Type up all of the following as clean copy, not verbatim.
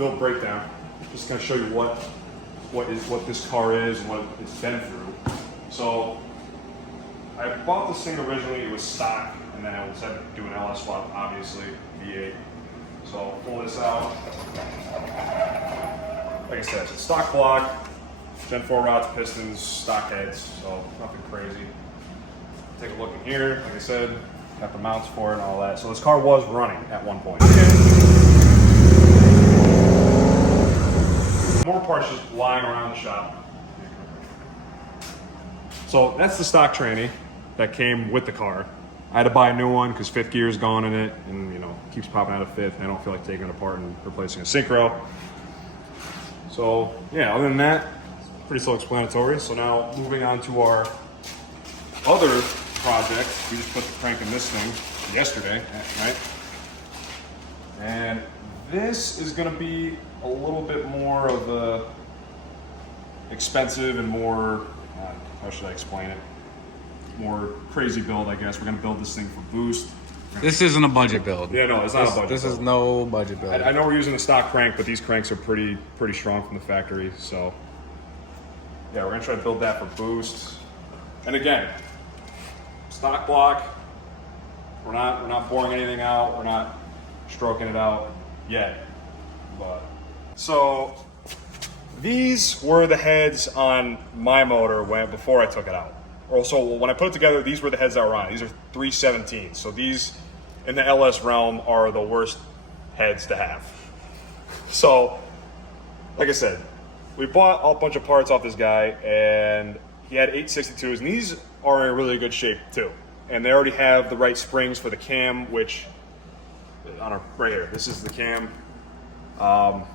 build breakdown. Just gonna show you what this car is and what it's been through. So I bought this thing originally, it was stock, and then I was had to do an LS swap, obviously, V8. So I'll pull this out. Like I said, it's stock block, Gen 4 rods, pistons, stock heads, so nothing crazy. Take a look in here, like I said, got the mounts for it and all that. So this car was running at one point. More parts just lying around the shop. So that's the stock tranny that came with the car. I had to buy a new one because fifth gear is gone in it, and you know, keeps popping out of fifth, and I don't feel like taking it apart and replacing a synchro. So yeah, other than that, pretty self-explanatory. So now moving on to our other project. We just put the crank in this thing yesterday, right? And this is gonna be a little bit more of a expensive and more, how should I explain it? More crazy build, I guess. We're gonna build this thing for boost. This isn't a budget build. Yeah, no, it's not a budget This build. is no budget build. I know we're using a stock crank, but these cranks are pretty strong from the factory. So yeah, we're gonna try to build that for boost. And again, stock block. We're not boring anything out. We're not stroking it out yet. But so these were the heads on my motor before I took it out. Also, when I put it together, these were the heads that were on it. These are 317. So these, in the LS realm, are the worst heads to have. So, like I said, we bought a bunch of parts off this guy, and he had 862s, and these are in really good shape too. And they already have the right springs for the cam, which, right here, this is the cam.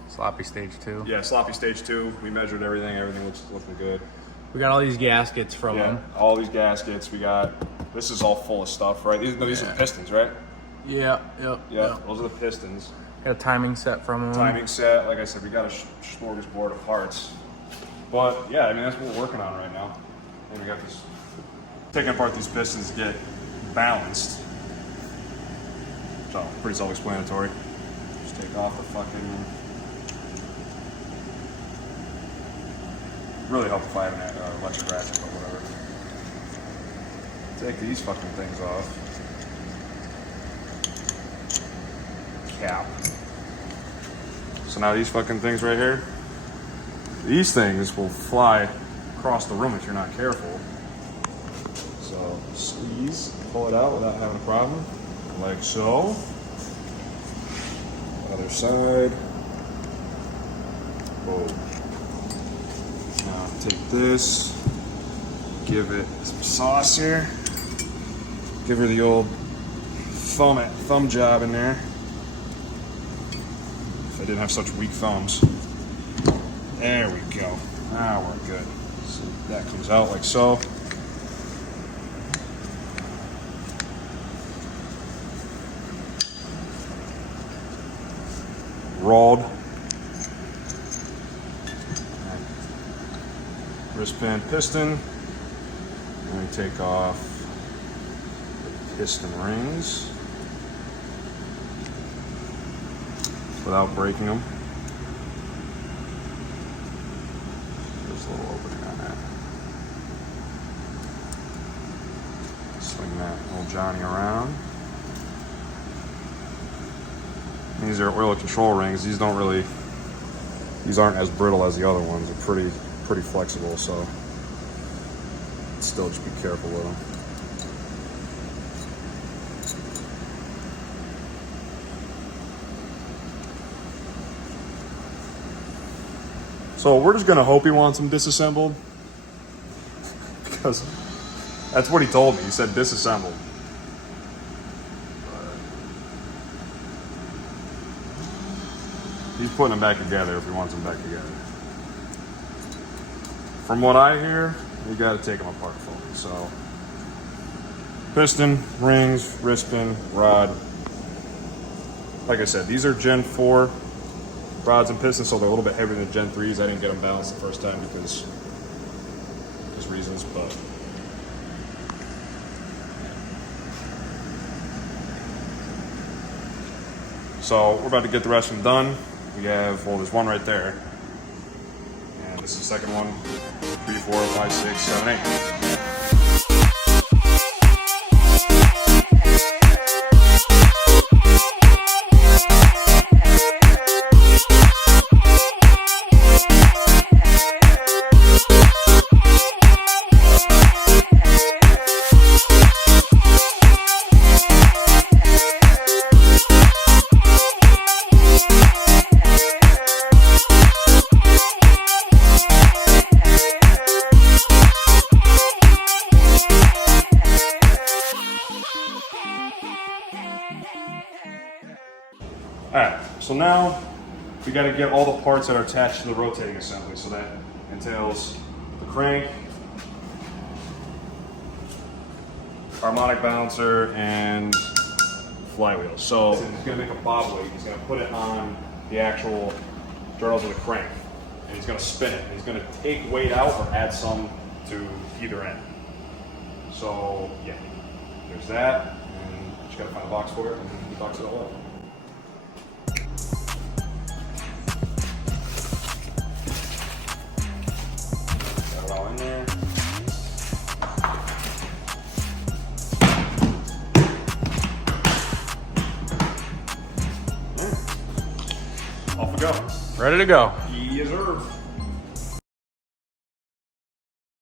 Sloppy stage 2. Yeah, sloppy stage 2. We measured everything. Everything looks looking good. We got all these gaskets from them. All these gaskets. We got, this is all full of stuff, right? These are pistons, right? Yeah, Yeah, those are the pistons. Got a timing set from them. Timing set. Like I said, we got a smorgasbord of parts. But yeah, I mean, that's what we're working on right now. And we got this, taking apart these pistons to get balanced. So, pretty self-explanatory. Just take off the fucking... Really help if I have an electric ratchet, but whatever. Take these fucking things off. Cap. So now these fucking things right here, these things will fly across the room if you're not careful. So squeeze, pull it out without having a problem, like so. Other side. Boom. Now take this, give it some sauce here, give her the old thumb job in there. If I didn't have such weak thumbs. There we go. Now we're good. So that comes out like so. Rolled. Wristband piston. And we take off the piston rings without breaking them. There's a little opening on that. Swing that old Johnny around. These are oil control rings. These aren't as brittle as the other ones. They're pretty flexible, so still just be careful with them. So we're just gonna hope he wants them disassembled, because that's what he told me. He said disassembled. He's putting them back together if he wants them back together. From what I hear, you gotta take them apart fully. So, piston, rings, wrist pin, rod. Like I said, these are Gen 4 rods and pistons, so they're a little bit heavier than Gen 3s. I didn't get them balanced the first time because just reasons, but so we're about to get the rest of them done. we have, well, there's one right there. And this is the second one. 3, 4, 5, 6, 7, 8. Alright, so now we got to get all the parts that are attached to the rotating assembly. So that entails the crank, harmonic balancer, and flywheel. So he's going to make a bob weight. He's going to put it on the actual journals of the crank, and he's going to spin it. He's going to take weight out or add some to either end. So yeah, there's that, and just got to find a box for it and box it all up. All in there. Off we go. Ready to go. Yes, sir.